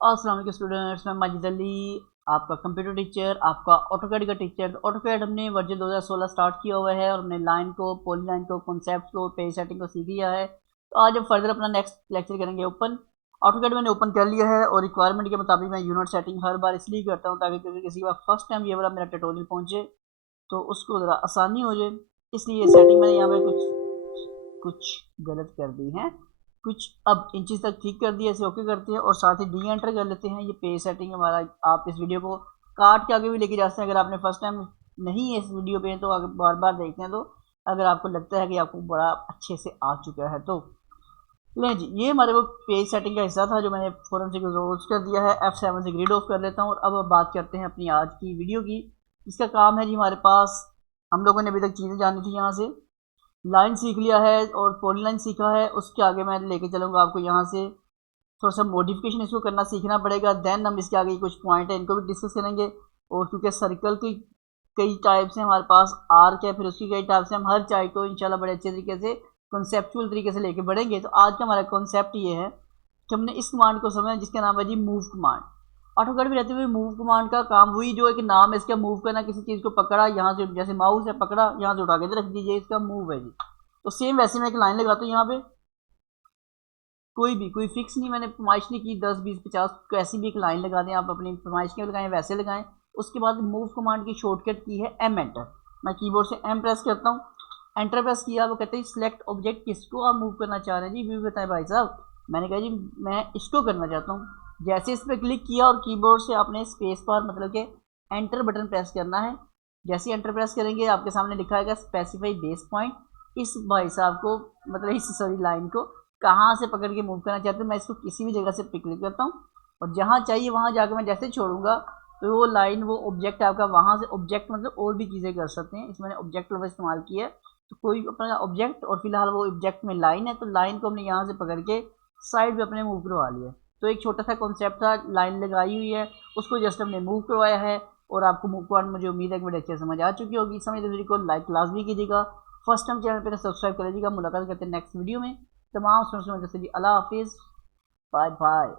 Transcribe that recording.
अस्सलाम वालेकुम स्टूडेंट्स, मैं माजिद अली आपका कंप्यूटर टीचर, आपका ऑटोकैड का टीचर। ऑटोकैड हमने वर्जन 2016 स्टार्ट किया हुआ है और हमने लाइन को, पॉली लाइन को, कॉन्सेप्ट को, पेज सेटिंग को सीख लिया है। तो आज हम फर्दर अपना नेक्स्ट लेक्चर करेंगे ओपन। ऑटोकैड मैंने ओपन कर लिया है और रिक्वायरमेंट के मुताबिक मैं यूनिट सेटिंग हर बार इसलिए करता हूँ ताकि किसी का फर्स्ट टाइम ये वाला मेरा ट्यूटोरियल पहुँचे तो उसको ज़रा आसानी हो जाए। इसलिए सेटिंग मैंने यहाँ पे कुछ कुछ गलत कर दी हैं, कुछ अब इंचेस तक ठीक कर दिया। इसे ओके करते हैं और साथ ही डी एंटर कर लेते हैं। ये पेज सेटिंग हमारा, आप इस वीडियो को काट के आगे भी लेके जा सकते हैं अगर आपने फर्स्ट टाइम नहीं है इस वीडियो पे तो आगे बार बार देखते हैं। तो अगर आपको लगता है कि आपको बड़ा अच्छे से आ चुका है तो लें जी, ये हमारे वो पेज सेटिंग का हिस्सा था जो मैंने फ़ौरन से क्लोज कर दिया है। F7 से ग्रिड ऑफ कर लेता हूँ और अब बात करते हैं अपनी आज की वीडियो की। इसका काम है जी हमारे पास, हम लोगों ने अभी तक चीज़ें जानी थी। यहाँ से लाइन सीख लिया है और पॉली लाइन सीखा है, उसके आगे मैं लेके चलूँगा आपको यहाँ से। थोड़ा सा मॉडिफिकेशन इसको करना सीखना पड़ेगा, देन हम इसके आगे कुछ पॉइंट है इनको भी डिस्कस करेंगे। और क्योंकि सर्कल की कई टाइप्स हैं हमारे पास, आर्क है, फिर उसकी कई टाइप्स हैं, हम हर चार्ट को इंशाल्लाह बड़े अच्छे तरीके से कॉन्सेप्चुअल तरीके से लेके बढ़ेंगे। तो आज का हमारा कॉन्सेप्ट ये है कि हमने इस कमांड को समझना जिसका नाम है जी मूव कमांड। ऑटोकैड में रहते हुए मूव कमांड का काम वही जो एक नाम है इसका, मूव करना, किसी चीज़ को पकड़ा यहाँ से, जैसे माउस है पकड़ा यहाँ से उठा के रख दीजिए, इसका मूव है जी। तो सेम वैसे मैं एक लाइन लगाता हूँ यहाँ पे, कोई फिक्स नहीं, मैंने फरमाइश नहीं की 10 20 50, कैसी भी एक लाइन लगा दें आप, अपनी फरमाइश के लगाएं वैसे लगाएं। उसके बाद मूव कमांड की शॉर्टकट की है एम एंटर। मैं कीबोर्ड से एम प्रेस करता हूँ, एंटर प्रेस किया, वो कहते हैं सिलेक्ट ऑब्जेक्ट, किसको आप मूव करना चाह रहे हैं जी, भी बताएं भाई साहब। मैंने कहा जी मैं इसको करना चाहता हूँ। जैसे इस पर क्लिक किया और कीबोर्ड से आपने स्पेस बार मतलब कि एंटर बटन प्रेस करना है। जैसे एंटर प्रेस करेंगे आपके सामने लिखा है स्पेसिफाई बेस पॉइंट। इस भाई साहब को मतलब इस सॉरी लाइन को कहाँ से पकड़ के मूव करना चाहते हैं, मैं इसको किसी भी जगह से पिक क्लिक करता हूँ और जहाँ चाहिए वहाँ जाकर मैं जैसे छोड़ूंगा तो वो लाइन, वो ऑब्जेक्ट आपका वहाँ से, ऑब्जेक्ट मतलब और भी चीज़ें कर सकते हैं, इसमें मैंने ऑब्जेक्ट लफ्ज़ इस्तेमाल किया है। तो कोई अपना ऑब्जेक्ट और फिलहाल वो ऑब्जेक्ट में लाइन है तो लाइन को हमने यहाँ से पकड़ के साइड पे अपने मूव करवा लिया। तो एक छोटा सा कॉन्सेप्ट था, लाइन लगाई हुई है उसको जस्ट हमने मूव करवाया है। और आपको मूव कमांड मुझे उम्मीद है कि बड़े अच्छे समझ आ चुकी होगी। समझ तो वीडियो को लाइक क्लास भी कीजिएगा, फर्स्ट टाइम चैनल पर सब्सक्राइब कर लीजिएगा। मुलाकात करते हैं नेक्स्ट वीडियो में। तमाम स्टूडेंट्स को जी अल्लाह हाफिज़, बाय बाय।